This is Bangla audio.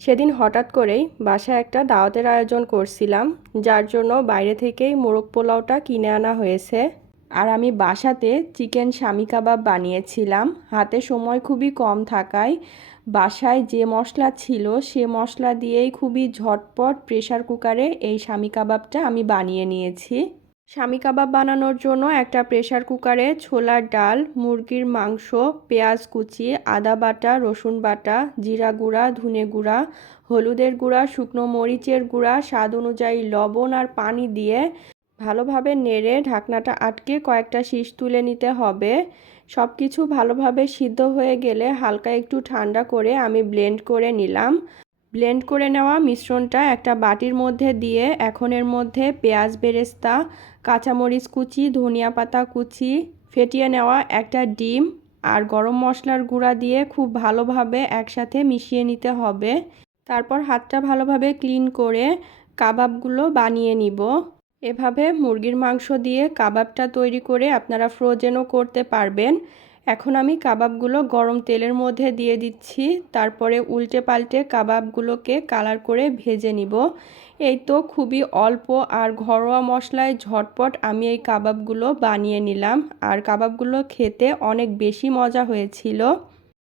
সেদিন হঠাৎ করেই বাসায় একটা দাওয়াতের আয়োজন করছিলাম, যার জন্য বাইরে থেকেই মোরগ পোলাওটা কিনে আনা হয়েছে। আর আমি বাসাতে চিকেন শামি কাবাব বানিয়েছিলাম। হাতে সময় খুবই কম থাকায় বাসায় যে মশলা ছিল সে মশলা দিয়েই খুবই ঝটপট প্রেসার কুকারে এই শামি কাবাবটা আমি বানিয়ে নিয়েছি। শামি কাবাব বানানোর জন্য একটা প্রেসার কুকারে ছোলার ডাল, মুরগির মাংস, পেঁয়াজ কুচি, আদা বাটা, রসুন বাটা, জিরা গুঁড়া, ধনে গুঁড়া, হলুদের গুঁড়া, শুকনো মরিচের গুঁড়া, স্বাদ অনুযায়ী লবণ আর পানি দিয়ে ভালোভাবে নেড়ে ঢাকনাটা আটকে কয়েকটা শীষ তুলে নিতে হবে। সব কিছু ভালোভাবে সিদ্ধ হয়ে গেলে হালকা একটু ঠান্ডা করে আমি ব্লেন্ড করে নিলাম। ব্লেন্ড করে নেওয়া মিশ্রণটা একটা বাটির মধ্যে দিয়ে এখন এর মধ্যে পেঁয়াজ বেরেস্তা, কাঁচামরিচ কুচি, ধনিয়া পাতা কুচি, ফেটিয়ে নেওয়া একটা ডিম আর গরম মশলার গুঁড়া দিয়ে খুব ভালোভাবে একসাথে মিশিয়ে নিতে হবে। তারপর হাতটা ভালোভাবে ক্লিন করে কাবাবগুলো বানিয়ে নিব। এভাবে মুরগির মাংস দিয়ে কাবাবটা তৈরি করে আপনারা ফ্রোজেনও করতে পারবেন। এখন আমি কাবাবগুলো গরম তেলের মধ্যে দিয়ে দিচ্ছি, তারপরে উল্টে পাল্টে কাবাবগুলোকে কালার করে ভেজে নিব। এই তো খুবই অল্প আর ঘরোয়া মশলায় ঝটপট আমি এই কাবাবগুলো বানিয়ে নিলাম, আর কাবাবগুলো খেতে অনেক বেশি মজা হয়েছিল।